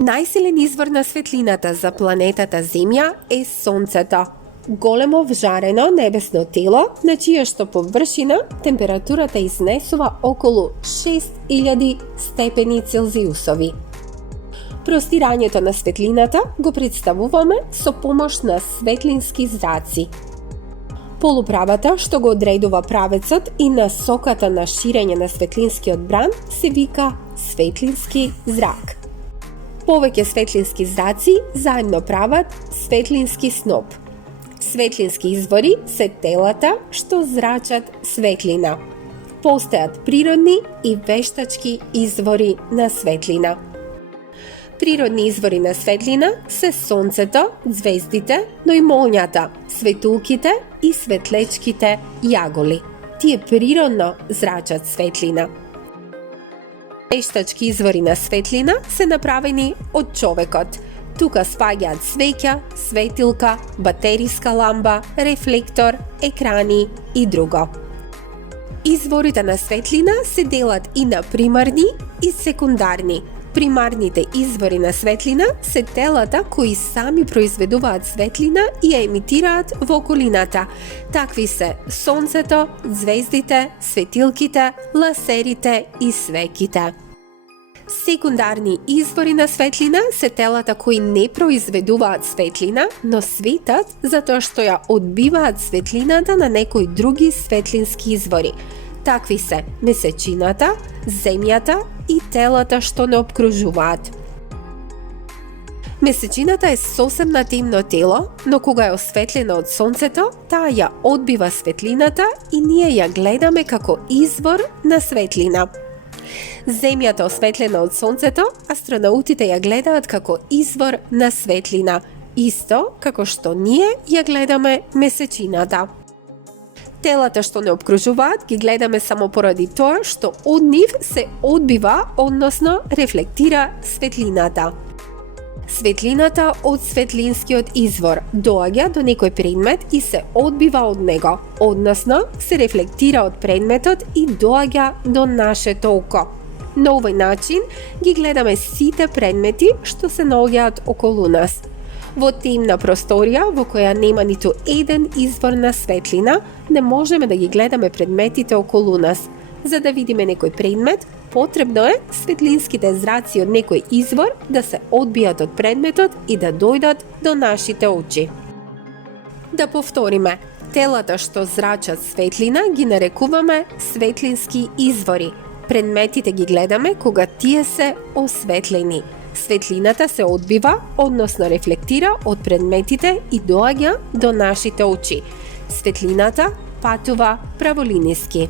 Најсилен извор на светлината за планетата Земја е Сонцето. Големо вжарено небесно тело, на чија што површина температурата изнесува околу 6000 степени Целзиусови. Простирањето на светлината го представуваме со помош на светлински зраци. Полуправата што го одредува правецот и насоката на ширење на светлинскиот бран се вика светлински зрак. Повеќе светлински зраци заедно прават светлински сноп. Светлински извори се телата што зрачат светлина. Постојат природни и вештачки извори на светлина. Природни извори на светлина се сонцето, звездите, но и молњата, светулките и светлечките јаголи. Тие природно зрачат светлина. Вештачки извори на светлина се направени од човекот. Тука спаѓаат свеќа, светилка, батериска ламба, рефлектор, екрани и друго. Изворите на светлина се делат и на примарни и секундарни. Примарните извори на светлина се телата кои сами произведуваат светлина и ја емитираат во околината. Такви се сонцето, звездите, светилките, лазерите и свеќите. Секундарни извори на светлина се телата кои не произведуваат светлина, но светат затоа што ја одбиваат светлината на некои други светлински извори. Такви се месечината, земјата и телата што не обкружуваат. Месечината е сосем на темно тело, но кога е осветлена од сонцето, таа ја одбива светлината и ние ја гледаме како извор на светлина. Земјата осветлена од сонцето, астронаутите ја гледаат како извор на светлина, исто како што ние ја гледаме месечината. Телата што не обкружуваат ги гледаме само поради тоа што од нив се одбива, односно рефлектира светлината. Светлината од светлинскиот извор доаѓа до некој предмет и се одбива од него, односно се рефлектира од предметот и доаѓа до нашето око. На овој начин ги гледаме сите предмети што се наоѓаат околу нас. Во темна просторија, во која нема ниту еден извор на светлина, не можеме да ги гледаме предметите околу нас. За да видиме некој предмет, потребно е светлинските зраци од некој извор да се одбијат од предметот и да дојдат до нашите очи. Да повториме, телата што зрачат светлина ги нарекуваме светлински извори. Предметите ги гледаме кога тие се осветлени. Светлината се одбива, односно рефлектира од предметите и доаѓа до нашите очи. Светлината патува праволиниски.